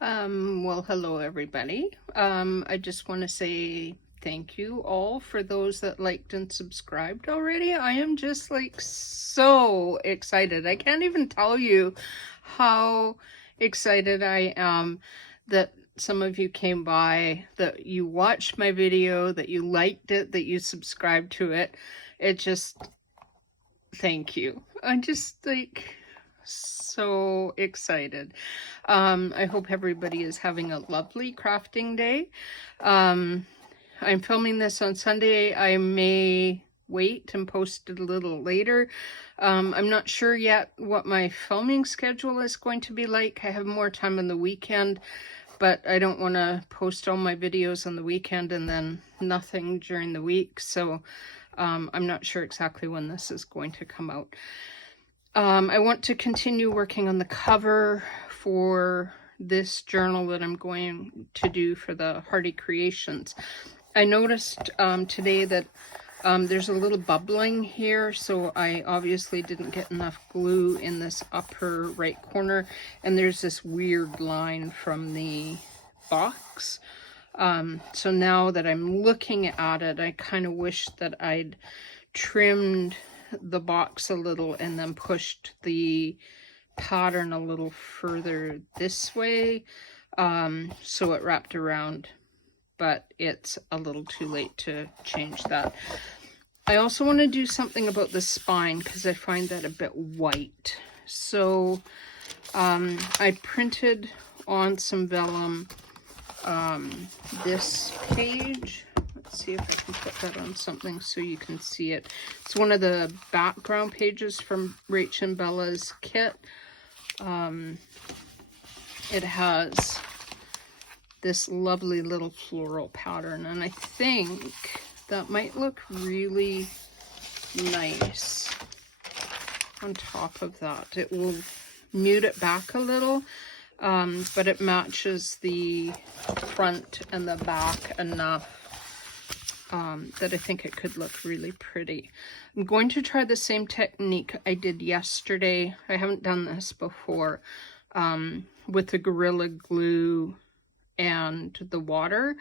Well, hello everybody. I just want to say thank you all for those that liked and subscribed already. I am just like so excited. I can't even tell you how excited I am that some of you came by, that you watched my video, that you liked it, that you subscribed to it. It just, thank you. I'm just like so excited. I hope everybody is having a lovely crafting day. I'm filming this on Sunday. I may wait and post it a little later. I'm not sure yet what my filming schedule is going to be like. I have more time on the weekend, but I don't want to post all my videos on the weekend and then nothing during the week. So I'm not sure exactly when this is going to come out. I want to continue working on the cover for this journal that I'm going to do for the Hardy Creations. I noticed today that there's a little bubbling here, so I obviously didn't get enough glue in this upper right corner, and there's this weird line from the box. So now that I'm looking at it, I kind of wish that I'd trimmed the box a little and then pushed the pattern a little further this way, so it wrapped around, but it's a little too late to change that. I also want to do something about the spine because I find that a bit white. So I printed on some vellum this page. Let's see if I can put that on something so you can see it. It's one of the background pages from Rach and Bella's kit. It has this lovely little floral pattern, and I think that might look really nice on top of that. It will mute it back a little, but it matches the front and the back enough that I think it could look really pretty. I'm going to try the same technique I did yesterday. I haven't done this before, with the Gorilla Glue and the water.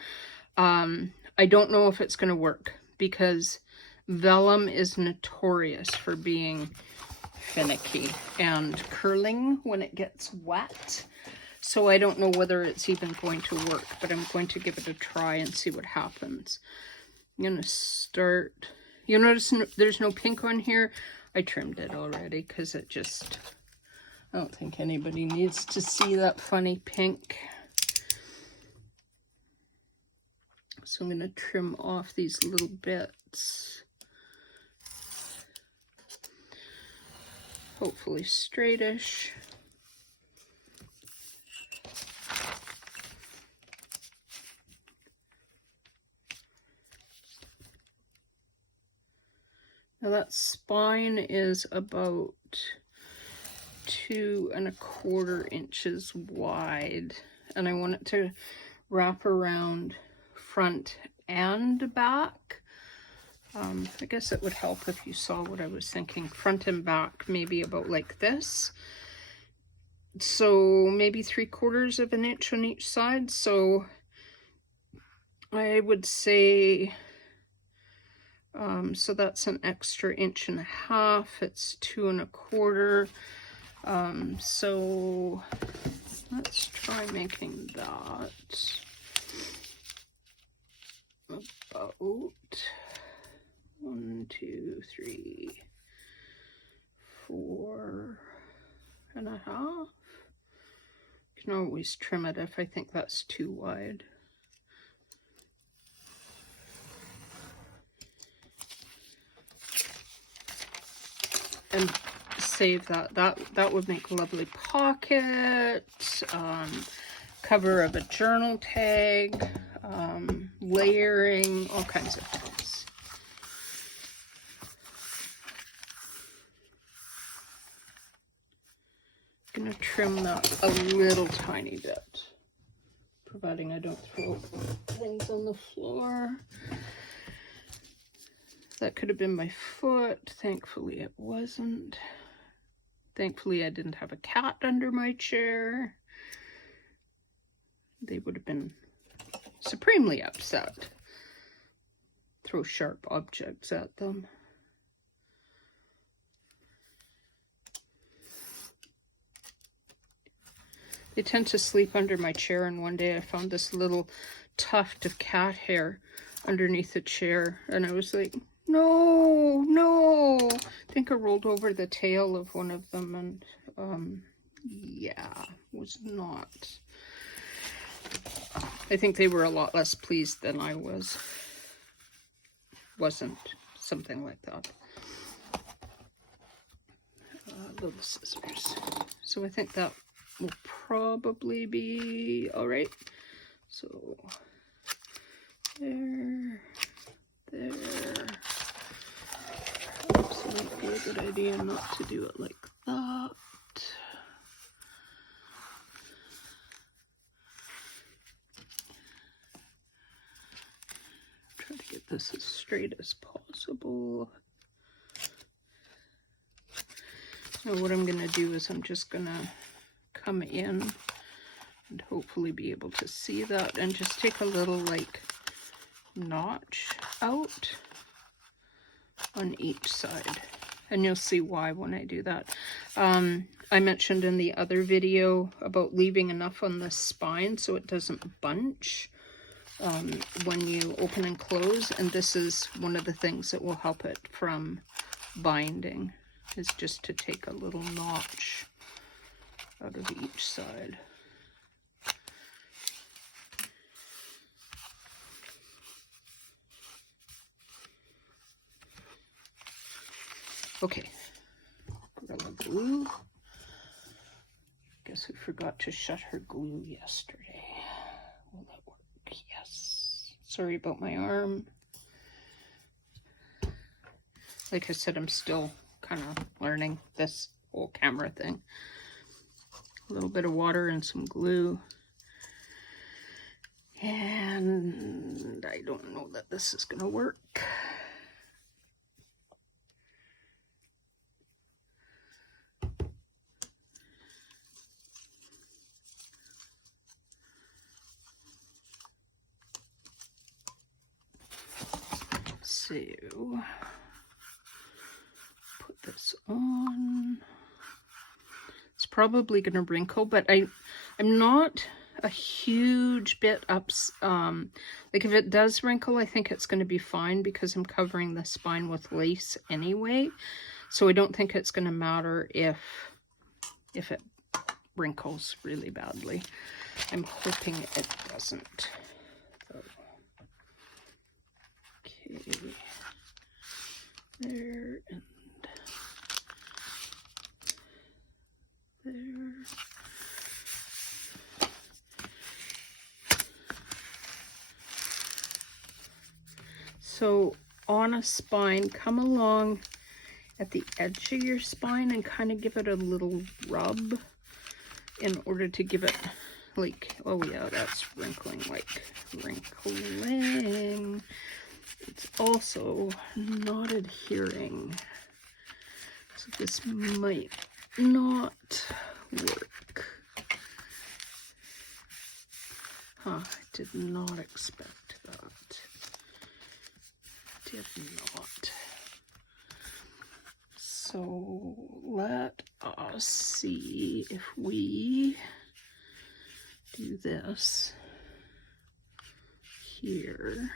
I don't know if it's going to work because vellum is notorious for being finicky and curling when it gets wet. So I don't know whether it's even going to work, but I'm going to give it a try and see what happens. I'm going to start. You'll notice there's no pink on here. I trimmed it already because it just, I don't think anybody needs to see that funny pink. So I'm going to trim off these little bits. Hopefully straightish. Now that spine is about 2¼ inches wide, and I want it to wrap around front and back. I guess it would help if you saw what I was thinking. Front and back, maybe about like this. So maybe 3/4 inch on each side. So I would say, so that's an extra 1.5 inches. It's 2¼ inches. So let's try making that about 1, 2, 3, 4.5. You can always trim it if I think that's too wide. And save that. That would make a lovely pocket, cover of a journal tag, layering, all kinds of things. I'm gonna trim that a little tiny bit, providing I don't throw things on the floor. That could have been my foot. Thankfully it wasn't. Thankfully I didn't have a cat under my chair. they would have been supremely upset. Throw sharp objects at them. They tend to sleep under my chair, and one day I found this little tuft of cat hair underneath the chair, and I was like, no, no. I think I rolled over the tail of one of them, and yeah, was not. I think they were a lot less pleased than I was. Wasn't something like that. Little scissors. So I think that will probably be all right. So there. Perhaps it might be a good idea not to do it like that. Try to get this as straight as possible. So what I'm going to do is I'm just going to come in and hopefully be able to see that, and just take a little like notch out on each side, and you'll see why when I do that. I mentioned in the other video about leaving enough on the spine so it doesn't bunch when you open and close, and this is one of the things that will help it from binding, is just to take a little notch out of each side. Okay, Gorilla Glue. Guess who forgot to shut her glue yesterday? Will that work? Yes. Sorry about my arm. Like I said, I'm still kind of learning this whole camera thing. A little bit of water and some glue. And I don't know that this is going to work. So, put this on. It's probably going to wrinkle, but I'm not a huge bit up. Like if it does wrinkle, I think it's going to be fine because I'm covering the spine with lace anyway. So I don't think it's going to matter if it wrinkles really badly. I'm hoping it doesn't. So, okay, there and there. So on a spine, come along at the edge of your spine and kind of give it a little rub in order to give it like, oh yeah, that's wrinkling, like wrinkling. It's also not adhering, so this might not work. Huh, I did not expect that. Did not. So let us see if we do this here,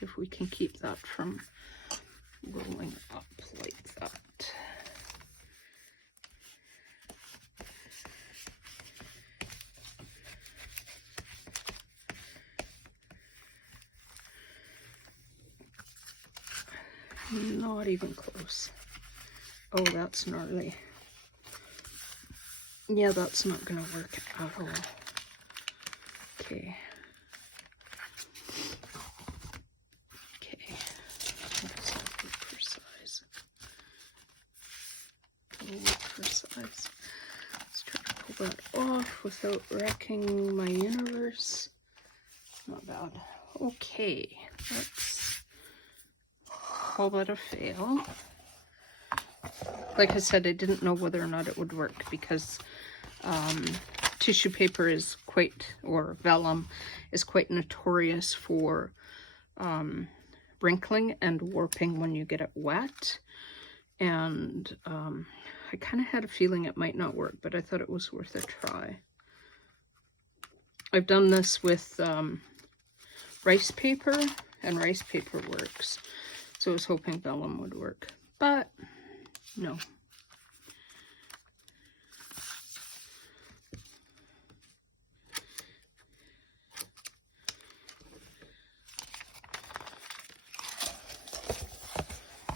if we can keep that from rolling up like that. Not even close. Oh, that's gnarly. Yeah, that's not gonna work at all. Okay. Okay. Let's look for size. Look for size. Let's try to pull that off without wrecking my universe. Not bad. Okay, let's call that a fail. Like I said, I didn't know whether or not it would work because tissue paper is quite, or vellum is quite notorious for wrinkling and warping when you get it wet. And I kind of had a feeling it might not work, but I thought it was worth a try. I've done this with rice paper, and rice paper works. So I was hoping vellum would work, but no.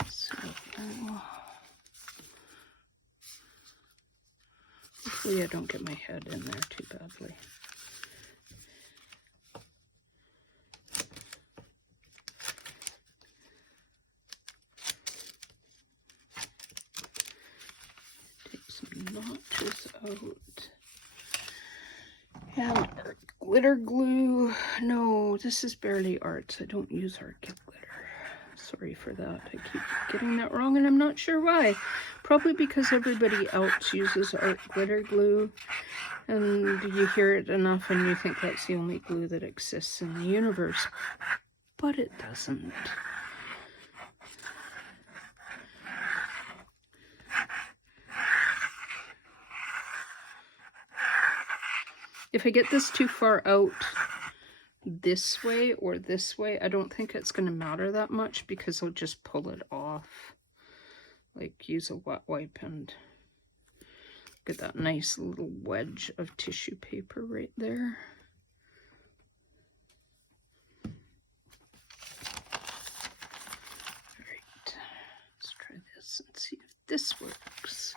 So hopefully I don't get my head in there too badly. Notches out. And art glitter glue. No, this is barely arts. I don't use art glitter. Sorry for that. I keep getting that wrong and I'm not sure why. Probably because everybody else uses art glitter glue and you hear it enough and you think that's the only glue that exists in the universe. But it doesn't. If I get this too far out this way or this way, I don't think it's going to matter that much because I'll just pull it off. Like use a wet wipe and get that nice little wedge of tissue paper right there. Alright, let's try this and see if this works.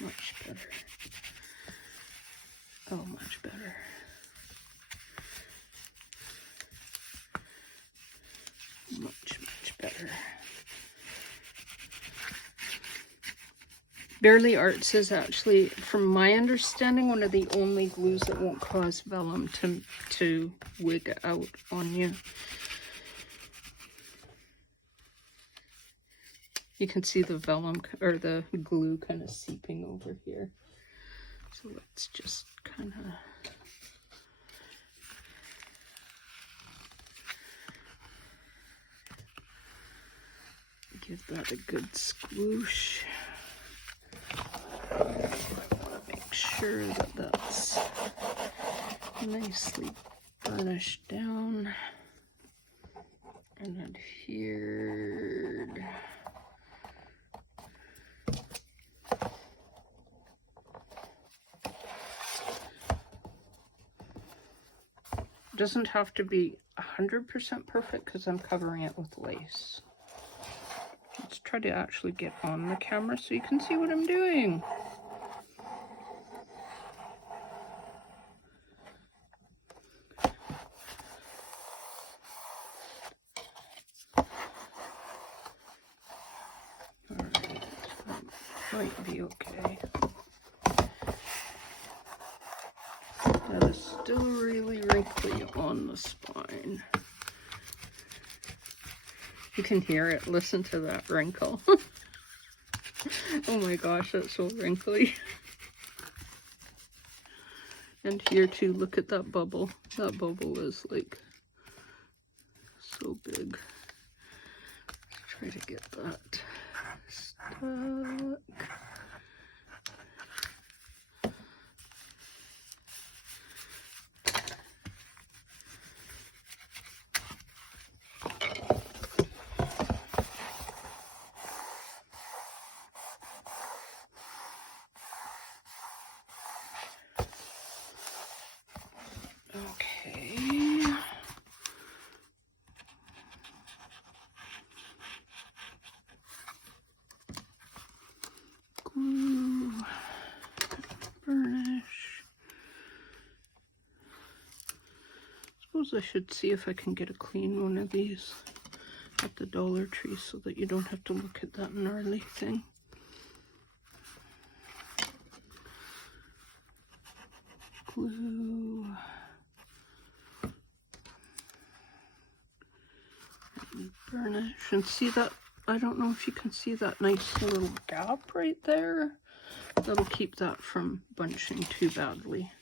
Much better. Oh, much better. Much better. Barely Arts is actually, from my understanding, one of the only glues that won't cause vellum to wig out on you. You can see the vellum or the glue kind of seeping over here. So let's just kind of give that a good squoosh. Make sure that that's nicely burnished down and adhered. It doesn't have to be 100% perfect because I'm covering it with lace. Let's try to actually get on the camera so you can see what I'm doing. Alright, that might be okay. That is still really wrinkly on the spine. You can hear it. Listen to that wrinkle. Oh my gosh, that's so wrinkly. And here too, look at that bubble. That bubble is like so big. Let's try to get that stuck. I should see if I can get a clean one of these at the Dollar Tree so that you don't have to look at that gnarly thing. Glue. And burnish. And see that I don't know if you can see that nice little gap right there. That'll keep that from bunching too badly.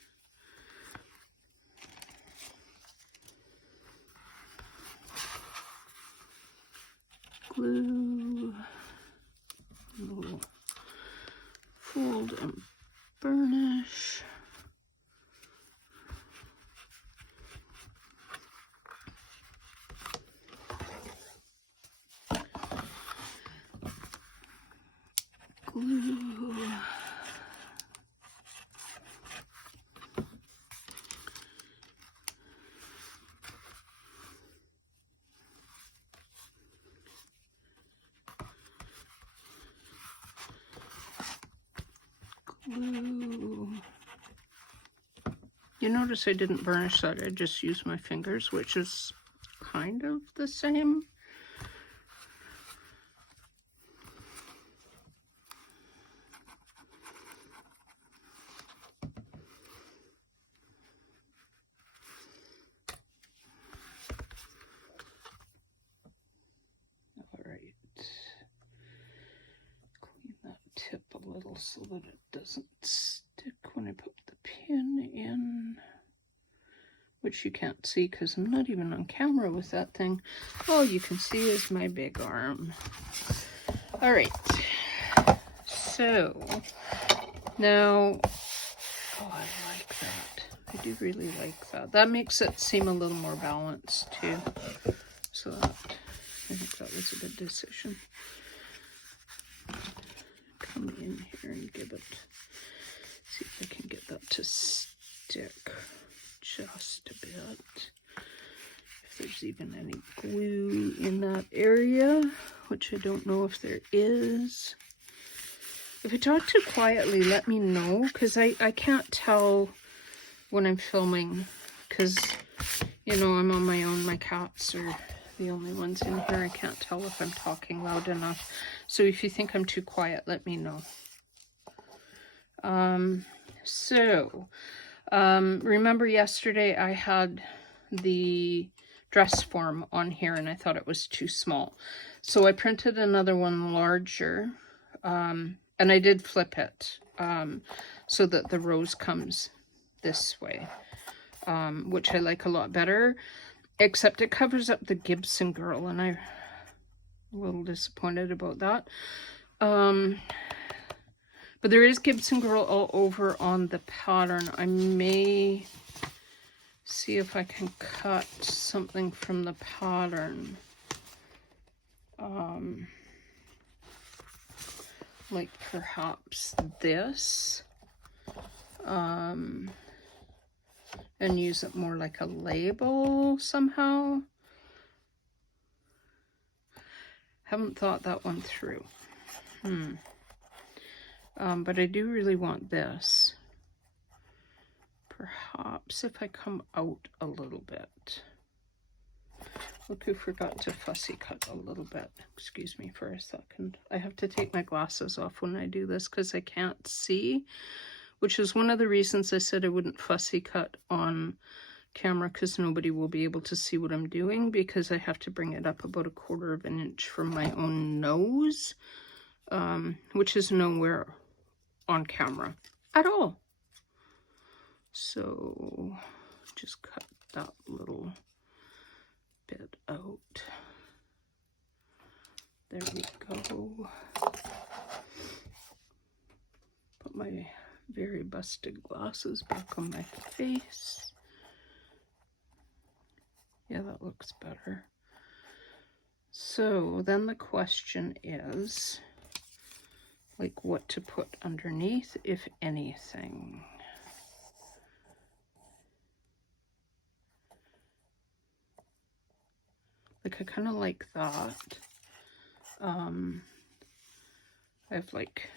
Glue, little fold and burnish. Glue. Glue. You notice I didn't burnish that, I just used my fingers, which is kind of the same. Tip a little so that it doesn't stick when I put the pin in, which you can't see because I'm not even on camera with that thing. All you can see is my big arm. All right, so now, oh, I like that. I do really like that. That makes it seem a little more balanced too. So that, I think that was a good decision. Come in here and give it, see if I can get that to stick just a bit. If there's even any glue in that area, which I don't know if there is. If I talk too quietly, let me know, because I can't tell when I'm filming, because, you know, I'm on my own. My cats are the only ones in here. I can't tell if I'm talking loud enough. So if you think I'm too quiet, let me know. Remember yesterday I had the dress form on here and I thought it was too small. So I printed another one larger, and I did flip it so that the rose comes this way, which I like a lot better. Except it covers up the Gibson girl, and I'm a little disappointed about that. But there is Gibson girl all over on the pattern. I may see if I can cut something from the pattern. Like perhaps this. And use it more like a label somehow. Haven't thought that one through. But I do really want this. Perhaps if I come out a little bit. Look who forgot to fussy cut a little bit. Excuse me for a second. I have to take my glasses off when I do this because I can't see. Which is one of the reasons I said I wouldn't fussy cut on camera, because nobody will be able to see what I'm doing, because I have to bring it up about 1/4 of an inch from my own nose, which is nowhere on camera at all. So just cut that little bit out. There we go. Put my very busted glasses back on my face. Yeah, that looks better. So then the question is, like, what to put underneath, if anything. Like, I kind of like that. I have like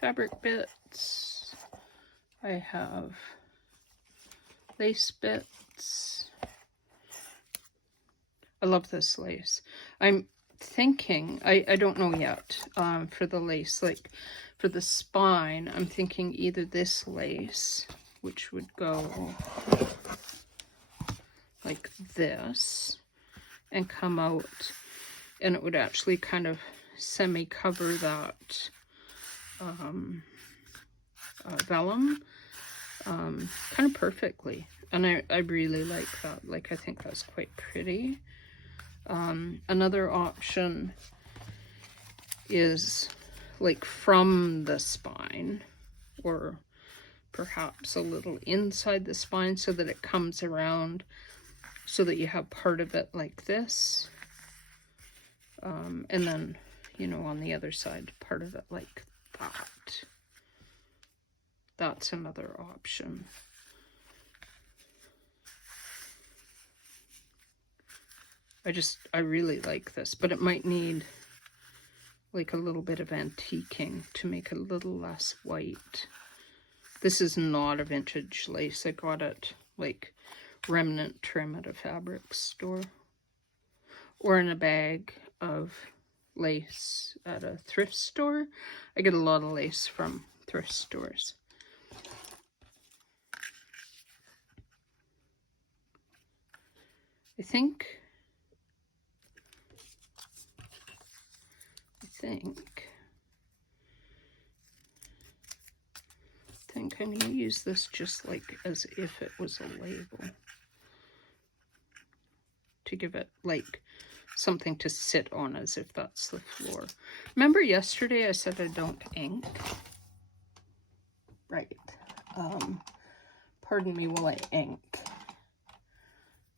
fabric bits. I have lace bits. I love this lace. I'm thinking, I don't know yet, for the lace, like for the spine, I'm thinking either this lace, which would go like this and come out and it would actually kind of semi-cover that vellum kind of perfectly. And I really like that. Like, I think that's quite pretty. Another option is like from the spine, or perhaps a little inside the spine, so that it comes around, so that you have part of it like this, and then, you know, on the other side, part of it like that. That's another option. I really like this, but it might need like a little bit of antiquing to make it a little less white. This is not a vintage lace. I got it like remnant trim at a fabric store, or in a bag of lace at a thrift store. I get a lot of lace from thrift stores. I think I'm going to use this just like as if it was a label, to give it like something to sit on, as if that's the floor. Remember yesterday I said I don't ink? Right. Pardon me while I ink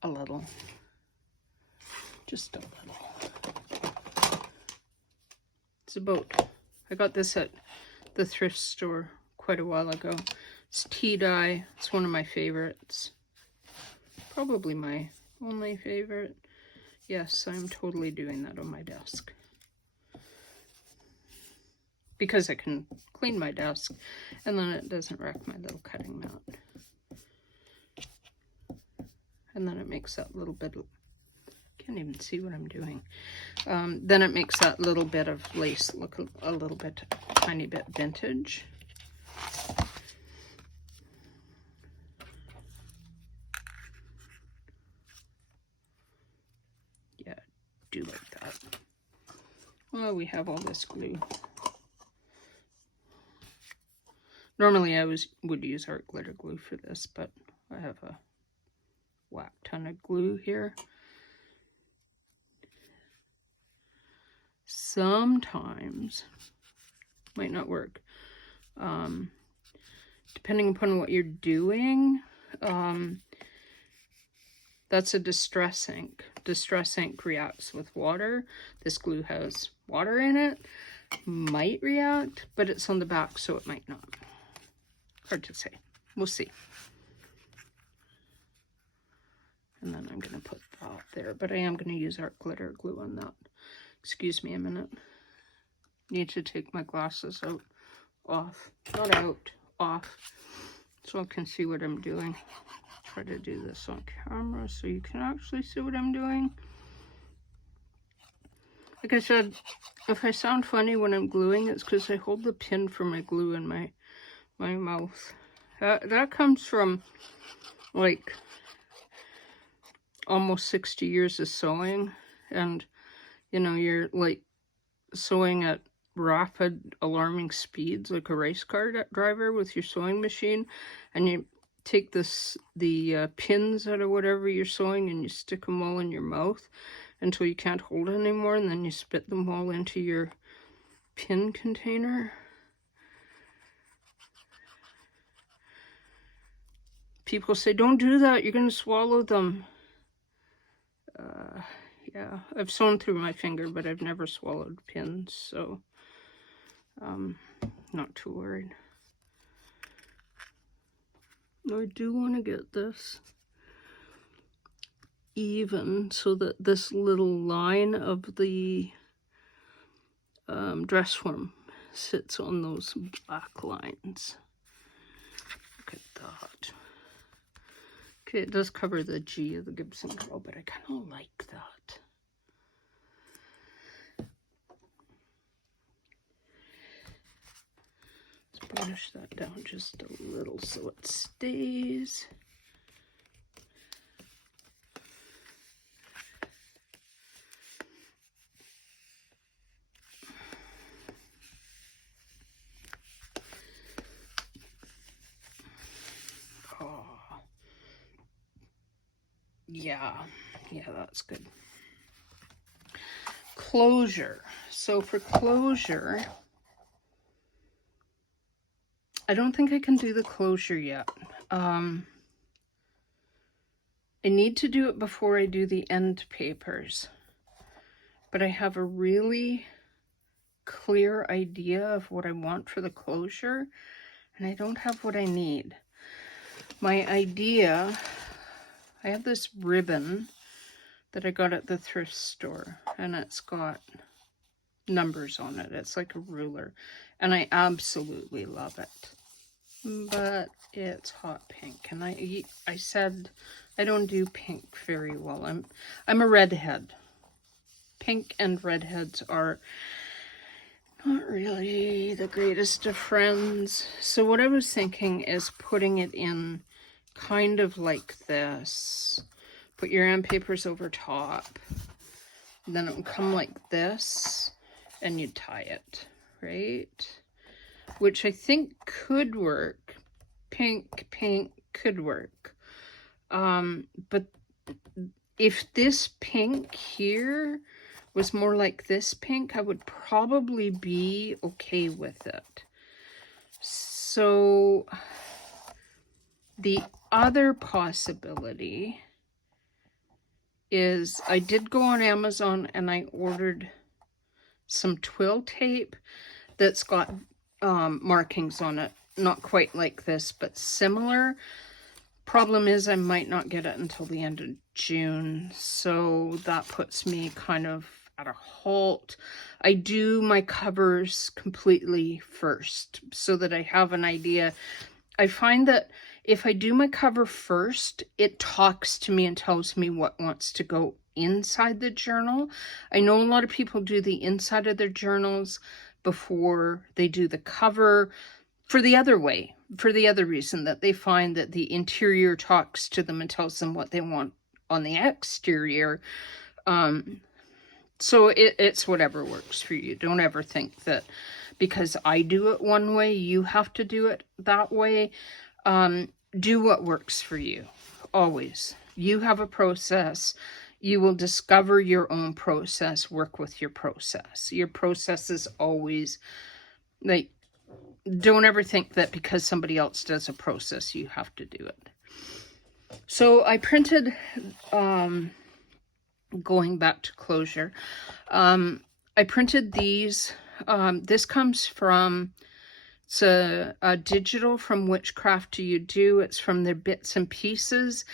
a little. Just a little. It's about, I got this at the thrift store quite a while ago. It's tea dye. It's one of my favorites. Probably my only favorite. Yes, I'm totally doing that on my desk, because I can clean my desk and then it doesn't wreck my little cutting mat. And then it makes that little bit of, can't even see what I'm doing. Then it makes that little bit of lace look a little bit, tiny bit vintage. Yeah, do like that. Well, we have all this glue. Normally I would use art glitter glue for this, but I have a whack ton of glue here. Sometimes might not work, depending upon what you're doing. That's a distress ink. Distress ink reacts with water. This glue has water in it. Might react, but it's on the back, so it might not. Hard to say. We'll see. And then I'm going to put that there, but I am going to use art glitter glue on that. Excuse me a minute. Need to take my glasses out, off, not out, off, so I can see what I'm doing. Try to do this on camera so you can actually see what I'm doing. Like I said, if I sound funny when I'm gluing, it's because I hold the pin for my glue in my mouth. That comes from like almost 60 years of sewing, and you know, you're like sewing at rapid, alarming speeds, like a race car driver with your sewing machine, and you take the pins out of whatever you're sewing and you stick them all in your mouth until you can't hold it anymore, and then you spit them all into your pin container. People say, don't do that, you're going to swallow them. Yeah, I've sewn through my finger, but I've never swallowed pins, so not too worried. I do want to get this even so that this little line of the dress form sits on those black lines. Look at that. Okay, it does cover the G of the Gibson Girl, but I kind of like that. Let's brush that down just a little so it stays. Yeah, that's good. Closure. So for closure, I don't think I can do the closure yet. I need to do it before I do the end papers, but I have a really clear idea of what I want for the closure, and I don't have what I need. My idea, I have this ribbon that I got at the thrift store, and it's got numbers on it. It's like a ruler, and I absolutely love it. But it's hot pink, and I said I don't do pink very well. I'm a redhead. Pink and redheads are not really the greatest of friends. So what I was thinking is putting it in kind of like this. Put your end papers over top. Then it would come like this, and you tie it, right? Which I think could work. Pink could work. But if this pink here was more like this pink, I would probably be okay with it. So the other possibility is I did go on Amazon and I ordered some twill tape that's got markings on it. Not quite like this, but similar. Problem is I might not get it until the end of June, so that puts me kind of at a halt. I do my covers completely first so that I have an idea. I find that if I do my cover first, it talks to me and tells me what wants to go inside the journal. I know a lot of people do the inside of their journals before they do the cover for the other way, for the other reason that they find that the interior talks to them and tells them what they want on the exterior. So it's whatever works for you. Don't ever think that because I do it one way, you have to do it that way. Do what works for you, always. You have a process. You will discover your own process, work with your process. Your process is always, like, don't ever think that because somebody else does a process, you have to do it. So I printed, going back to closure, I printed these. This comes from, it's a digital from Witchcraft Do You Do. It's from their Bits and Pieces.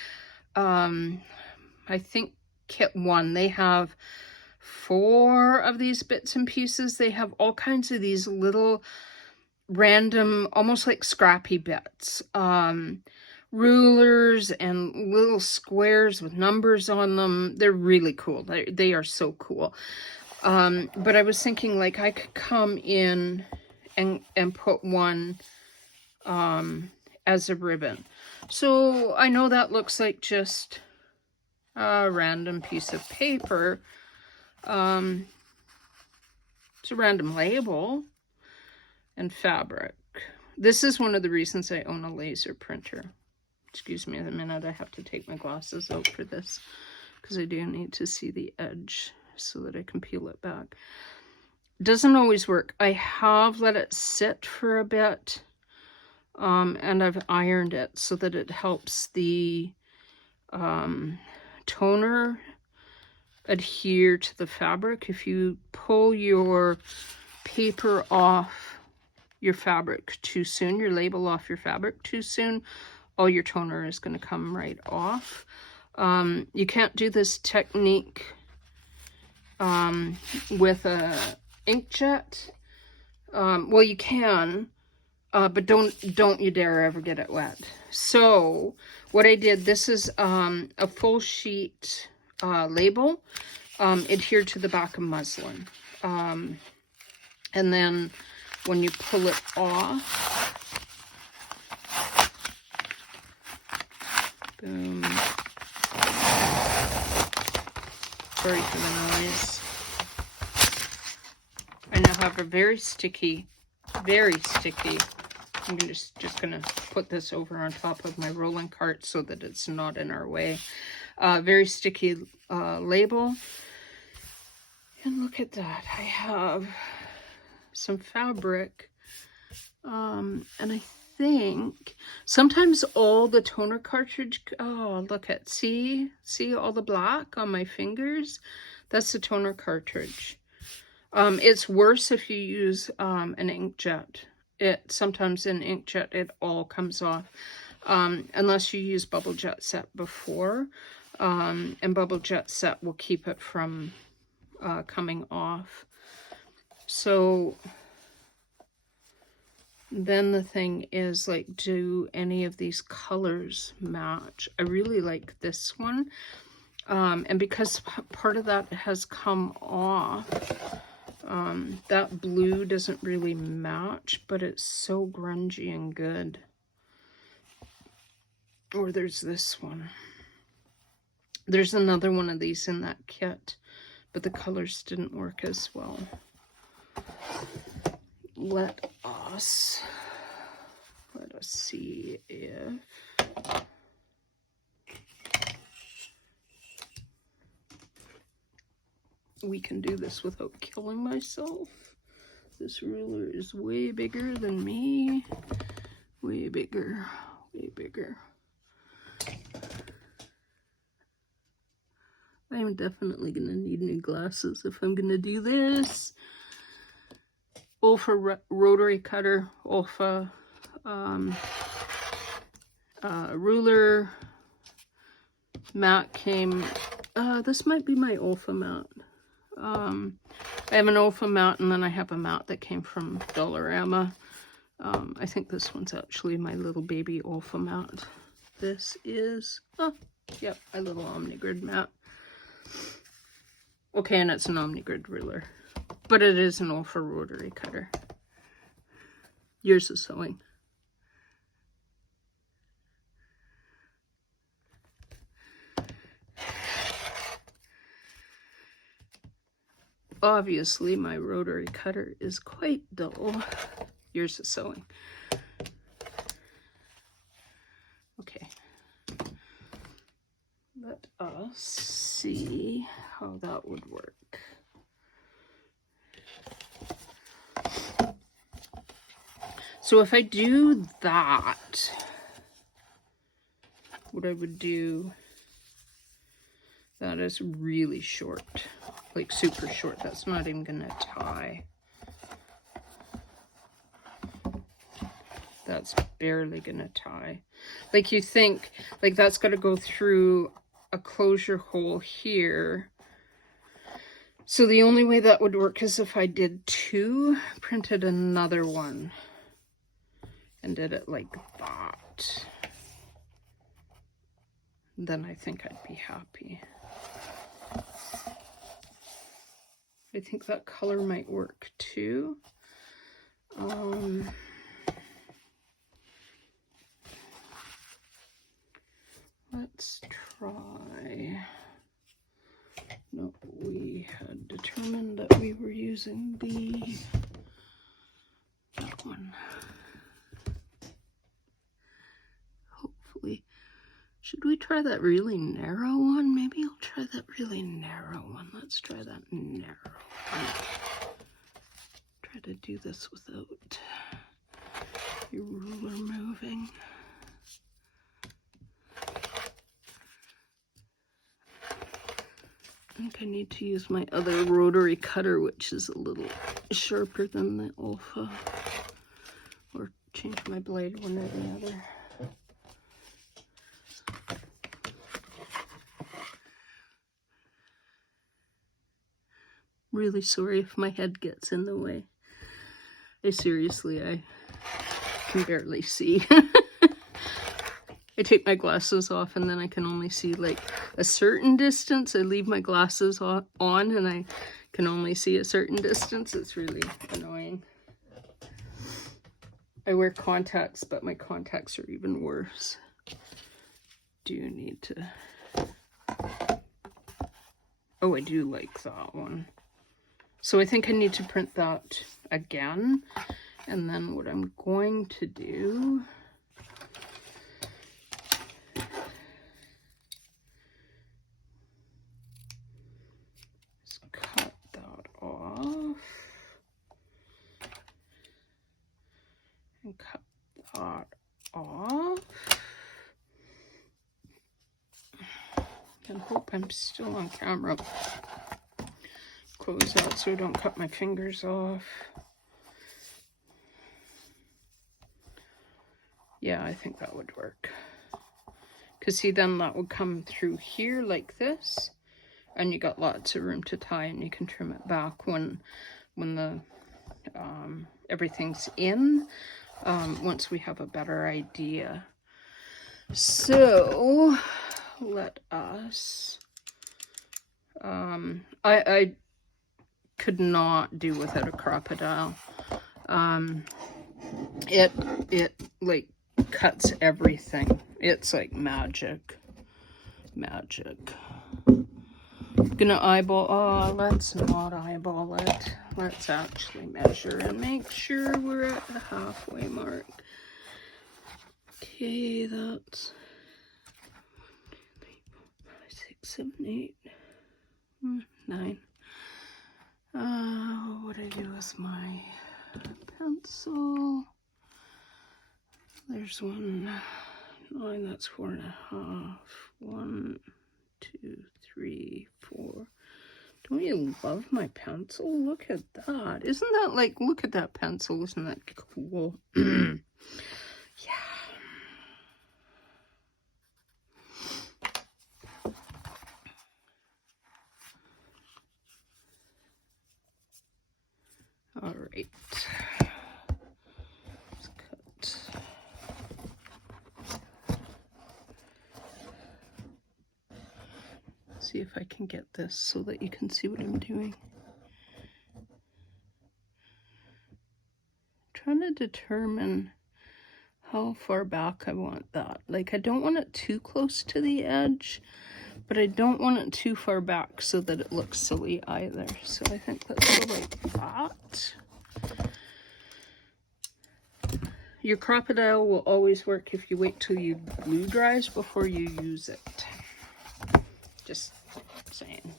I think kit 1, they have 4 of these bits and pieces. They have all kinds of these little random, almost like scrappy bits, rulers and little squares with numbers on them. They're really cool. They are so cool. But I was thinking, like, I could come in and put one as a ribbon. So I know that looks like just a random piece of paper. It's a random label and fabric. This is one of the reasons I own a laser printer. Excuse me a minute, I have to take my glasses out for this because I do need to see the edge so that I can peel it back. Doesn't always work. I have let it sit for a bit, and I've ironed it so that it helps the toner adhere to the fabric. If you pull your paper off your fabric too soon, your label off your fabric too soon, all your toner is going to come right off. You can't do this technique with a inkjet. Well, you can, but don't you dare ever get it wet. So what I did, this is a full sheet label adhered to the back of muslin, and then when you pull it off, boom, sorry for the noise. I now have a very sticky I'm just gonna put this over on top of my rolling cart so that it's not in our way. Very sticky label. And look at that. I have some fabric. And I think sometimes all the toner cartridge, oh, look at, see all the black on my fingers? That's the toner cartridge. It's worse if you use an inkjet. Sometimes in inkjet it all comes off, unless you use bubble jet set before, and bubble jet set will keep it from coming off. So then the thing is, like, do any of these colors match? I really like this one, and because part of that has come off, that blue doesn't really match, but it's so grungy and good. Or there's this one. There's another one of these in that kit, but the colors didn't work as well. Let us see if we can do this without killing myself. This ruler is way bigger than me. Way bigger, way bigger. I am definitely gonna need new glasses if I'm gonna do this. Olfa rotary cutter, Olfa ruler. Mat came, this might be my Olfa mat. I have an Olfa mat, and then I have a mat that came from Dollarama. I think this one's actually my little baby Olfa mat. This is, oh, yep, my little Omnigrid mat. Okay, and it's an Omnigrid ruler, but it is an Olfa rotary cutter. Years of sewing. Obviously, my rotary cutter is quite dull. Years of sewing. Okay. Let us see how that would work. So if I do that, what I would do, that is really short, like super short. That's not even gonna tie. That's barely gonna tie. Like, you think, like, that's gotta go through a closure hole here. So the only way that would work is if I did two, printed another one, and did it like that. Then I think I'd be happy. I think that color might work too. Let's try. No, we had determined that we were using that one. Hopefully. Should we try that really narrow one? Maybe I'll try that really narrow one. Let's try that narrow one. Try to do this without your ruler moving. I think I need to use my other rotary cutter, which is a little sharper than the Olfa, or change my blade one or the other. Really sorry if my head gets in the way. I can barely see. I take my glasses off and then I can only see like a certain distance. I leave my glasses on and I can only see a certain distance. It's really annoying. I wear contacts, but my contacts are even worse. Do you need to... Oh, I do like that one. So I think I need to print that again And then what I'm going to do is cut that off and cut that off. I hope I'm still on camera. Close that so I don't cut my fingers off. Yeah, I think that would work. Because see, then that would come through here like this. And you got lots of room to tie, and you can trim it back when the everything's in, once we have a better idea. So let us, I could not do without a crocodile. It like cuts everything. It's like magic. Gonna eyeball, oh, let's not eyeball it. Let's actually measure and make sure we're at the halfway mark. Okay, that's 6, 7, 8, 9. What do I do with my pencil? There's 1, 9, that's 4.5. 1, 2, 3, 4. Don't you love my pencil? Look at that. Isn't that like, look at that pencil. Isn't that cool? Yeah. All right. Let's cut. See if I can get this so that you can see what I'm doing. Trying to determine how far back I want that. Like, I don't want it too close to the edge, but I don't want it too far back so that it looks silly either. So I think let's go like that. Your crocodile will always work if you wait till you glue dries before you use it. Just saying.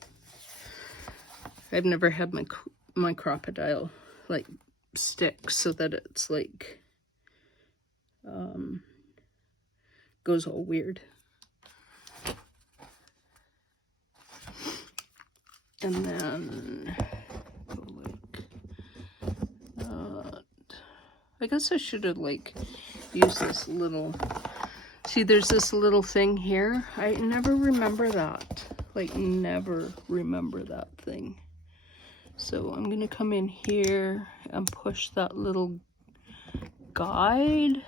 I've never had my crocodile like stick so that it's like goes all weird. And then like I guess I should have like used this little, see there's this little thing here. I never remember that. Like never remember that thing. So I'm gonna come in here and push that little guide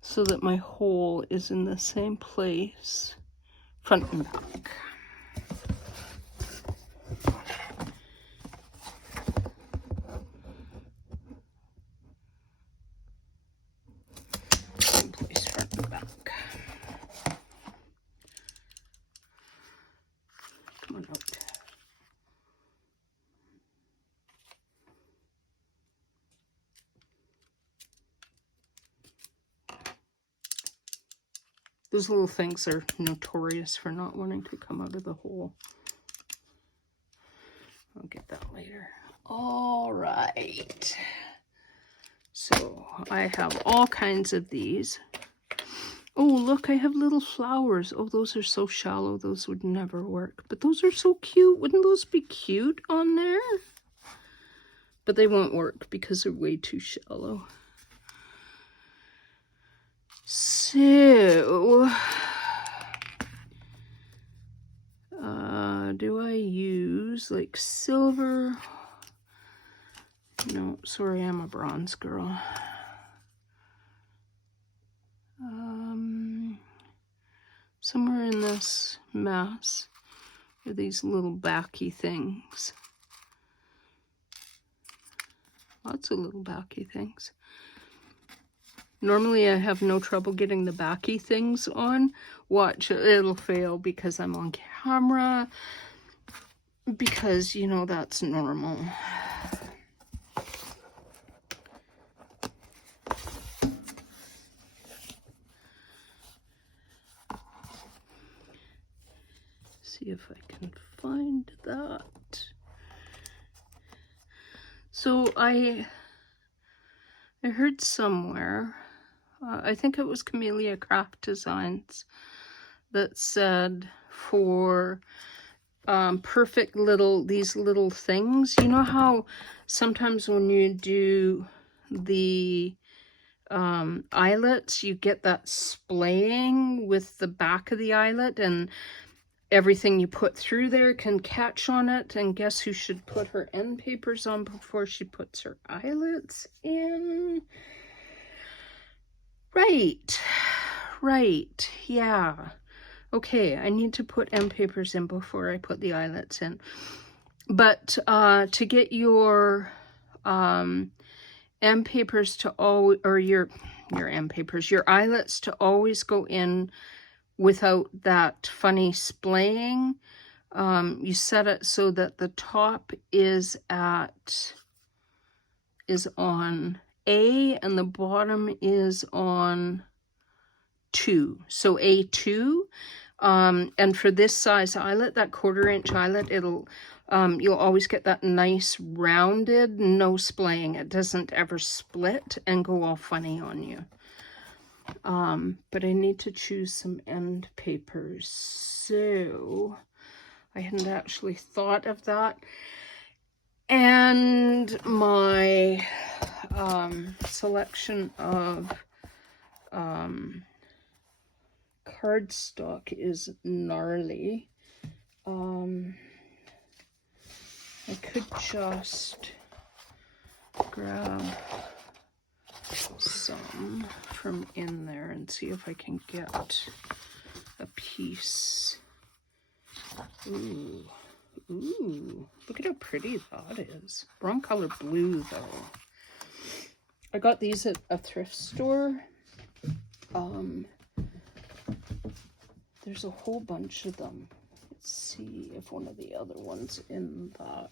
so that my hole is in the same place, front and back. Same place, front and back. Come on out. Those little things are notorious for not wanting to come out of the hole. I'll get that later. All right. So I have all kinds of these. Oh, look, I have little flowers. Oh, those are so shallow. Those would never work. But those are so cute. Wouldn't those be cute on there? But they won't work because they're way too shallow. So, do I use like silver? No, sorry, I'm a bronze girl. Somewhere in this mess are these little backy things. Lots of little backy things. Normally I have no trouble getting the backy things on. Watch, it'll fail because I'm on camera. Because, you know, that's normal. see if I can find that. So I heard somewhere, I think it was Camellia Craft Designs, that said for perfect these little things, you know how sometimes when you do the eyelets, you get that splaying with the back of the eyelet, and everything you put through there can catch on it. And guess who should put her end papers on before she puts her eyelets in? Right, yeah. Okay, I need to put end papers in before I put the eyelets in. But to get your end papers to all, or your end papers, your eyelets to always go in without that funny splaying, you set it so that the top is on A and the bottom is on 2, so A2. And for this size eyelet, that 1/4 inch eyelet, it'll you'll always get that nice rounded, no splaying. It doesn't ever split and go all funny on you. But I need to choose some end papers, so I hadn't actually thought of that. And my selection of cardstock is gnarly. I could just grab some from in there and see if I can get a piece. Ooh, look at how pretty that is. Wrong color blue though. I got these at a thrift store. There's a whole bunch of them. Let's see if one of the other ones in that.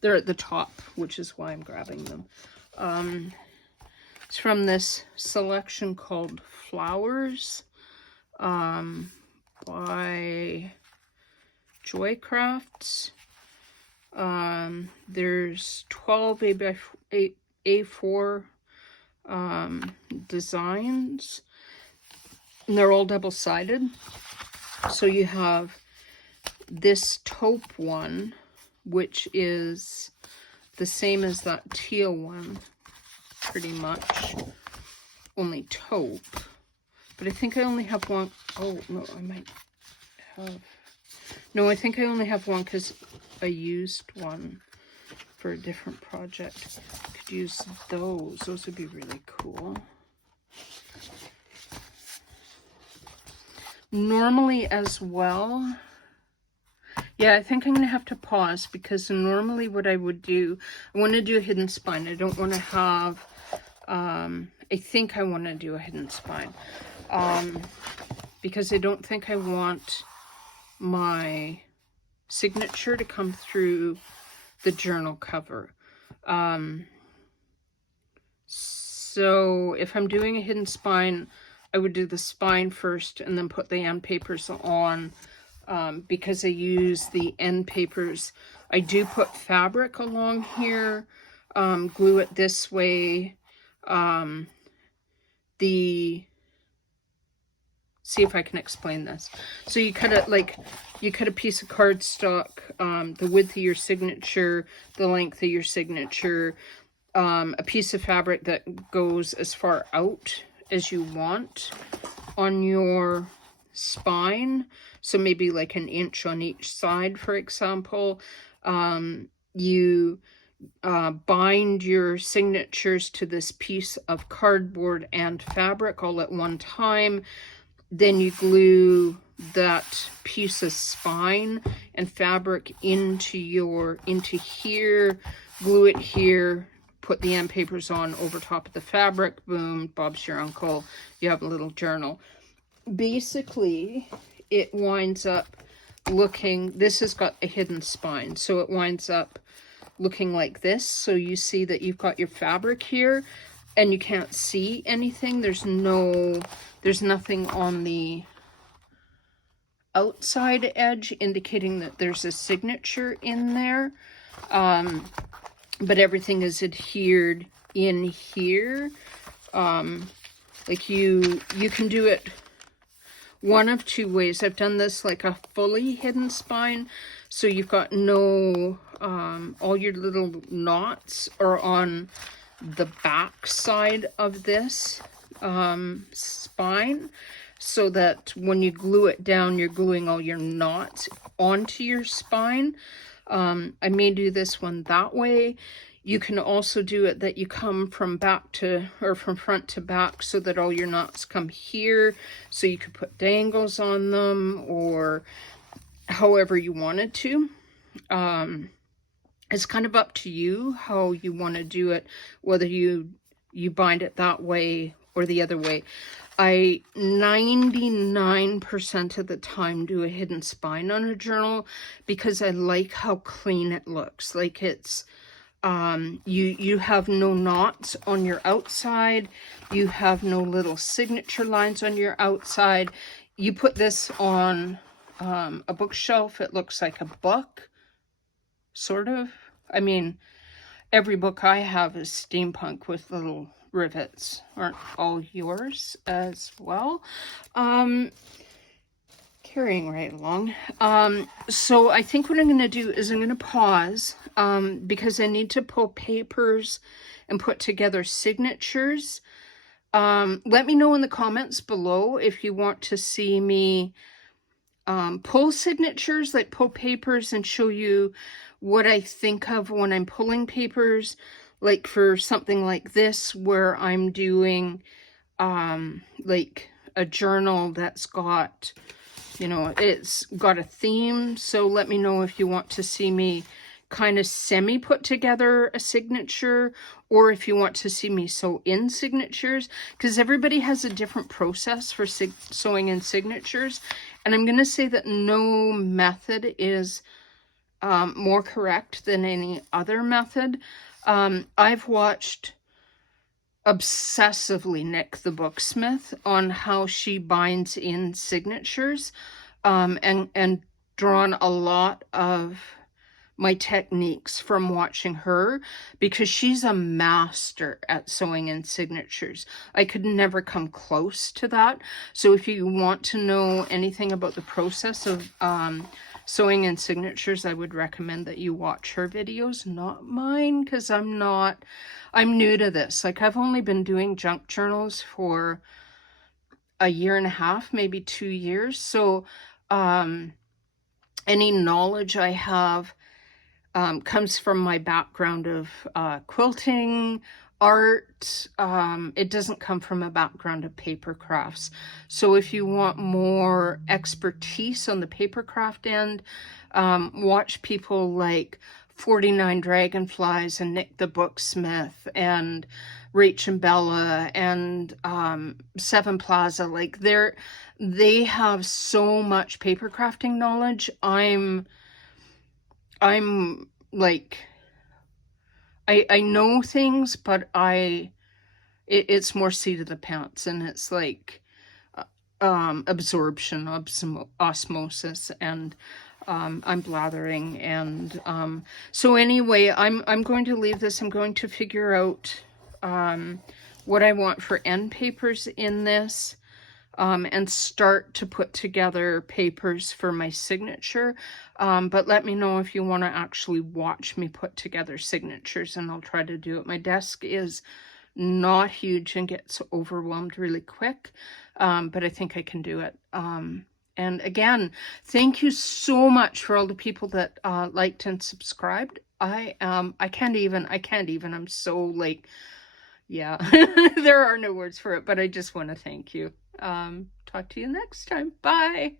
They're at the top, which is why I'm grabbing them. It's from this selection called Flowers by Joy Crafts. There's 12 A4 designs, and they're all double-sided. So you have this taupe one, which is the same as that teal one, pretty much, only taupe. But I think I only have one. Oh, no, I might have. No, I think I only have one because I used one for a different project. I could use those. Those would be really cool. Normally as well, yeah, I think I'm going to have to pause because normally what I would do, I want to do a hidden spine. I don't want to have, I think I want to do a hidden spine because I don't think I want my signature to come through the journal cover. So if I'm doing a hidden spine, I would do the spine first and then put the end papers on. Because I use the end papers, I do put fabric along here, glue it this way. See if I can explain this. So you cut it like, you cut a piece of cardstock, the width of your signature, the length of your signature, a piece of fabric that goes as far out as you want on your spine. So maybe like 1 inch on each side, for example. You bind your signatures to this piece of cardboard and fabric all at one time. Then you glue that piece of spine and fabric into here, glue it here, put the end papers on over top of the fabric. Boom, Bob's your uncle. You have a little journal. Basically, it winds up looking, this has got a hidden spine, so it winds up looking like this. So you see that you've got your fabric here and you can't see anything. There's nothing on the outside edge, indicating that there's a signature in there. But everything is adhered in here. Like you can do it one of two ways. I've done this like a fully hidden spine, so you've got no, all your little knots are on the back side of this spine, so that when you glue it down, you're gluing all your knots onto your spine. I may do this one that way. You can also do it that you come from back to, or from front to back, so that all your knots come here, so you could put dangles on them, or however you wanted to. It's kind of up to you how you want to do it, whether you bind it that way or the other way. I 99% of the time do a hidden spine on a journal, because I like how clean it looks. Like it's, you have no knots on your outside. You have no little signature lines on your outside. You put this on a bookshelf, it looks like a book, sort of. I mean, every book I have is steampunk with little rivets. Aren't all yours as well? Carrying right along. So I think what I'm going to do is I'm going to pause, because I need to pull papers and put together signatures. Let me know in the comments below if you want to see me pull signatures, like pull papers, and show you what I think of when I'm pulling papers, like for something like this, where I'm doing like a journal that's got, you know, it's got a theme. So let me know if you want to see me kind of semi put together a signature, or if you want to see me sew in signatures, because everybody has a different process for sewing in signatures. And I'm going to say that no method is more correct than any other method. I've watched obsessively Nick the Booksmith on how she binds in signatures, and drawn a lot of my techniques from watching her, because she's a master at sewing in signatures. I could never come close to that. So if you want to know anything about the process of sewing in signatures, I would recommend that you watch her videos, not mine, because I'm new to this. Like, I've only been doing junk journals for a year and a half, maybe 2 years. So any knowledge I have comes from my background of quilting, art. It doesn't come from a background of paper crafts. So if you want more expertise on the paper craft end, watch people like 49 Dragonflies and Nick the Booksmith and Rach and Bella and Seven Plaza. Like, they have so much paper crafting knowledge. I'm like, I know things, but it's more seat of the pants, and it's like absorption, osmosis, and I'm blathering. And so anyway, I'm going to leave this. I'm going to figure out what I want for end papers in this, and start to put together papers for my signature. But let me know if you want to actually watch me put together signatures, and I'll try to do it. My desk is not huge and gets overwhelmed really quick, but I think I can do it. And again, thank you so much for all the people that liked and subscribed. I can't even, I'm so like, yeah, there are no words for it, but I just want to thank you. Talk to you next time. Bye.